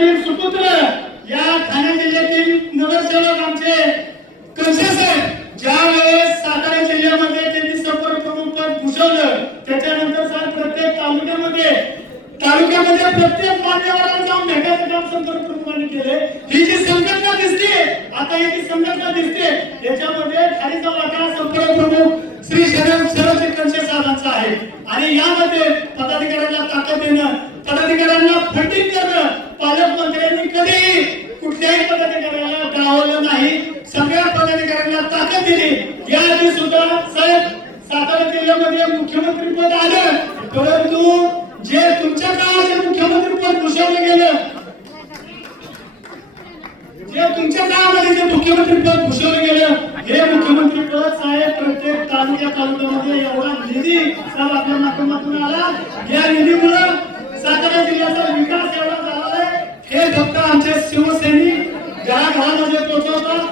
जिल्ह्यातील सुपुत्र या ठाणे जिल्ह्यातील नगरसेवक आमचे कसे साहेब ज्या वेळेस सातारा जिल्ह्यामध्ये त्यांनी संपर्क प्रमुख पद भूषवलं त्याच्यानंतर सर प्रत्येक तालुक्यामध्ये प्रत्येक मान्यवरांना जाऊन भेटायचं काम संपर्क प्रमुखांनी केले। ही जी संघटना दिसते आता ही जी संघटना दिसते याच्यामध्ये खालीचा वाटा संपर्क प्रमुख श्री शरद कंचे साहेबांचा आहे आणि यामध्ये पदाधिकाऱ्यांना ताकद देणं पदाधिकाऱ्यांना फंडिंग करणं पालकमंत्र्यांनी कधीही कुठल्याही पदाधिकाऱ्याला डावललं नाही सगळ्या पदाधिकाऱ्यांना ताकद दिली। याआधी सुद्धा साहेब सातारा जिल्ह्यामध्ये मुख्यमंत्री पद आलं परंतु जे तुमच्या काळात मुख्यमंत्री पद घोषवलं गेलं जे तुमच्या काळामध्ये जे मुख्यमंत्री पद घोषवलं गेलं हे मुख्यमंत्री पद साहेब प्रत्येक तालुक्यामध्ये एवढा निधी साहेब आपल्या माध्यमातून आला। या निधीमुळे सातारा जिल्ह्याचा विकास एवढा झाला आहे हे फक्त आमचे शिवसैनिक घराघरामध्ये पोहोचवतात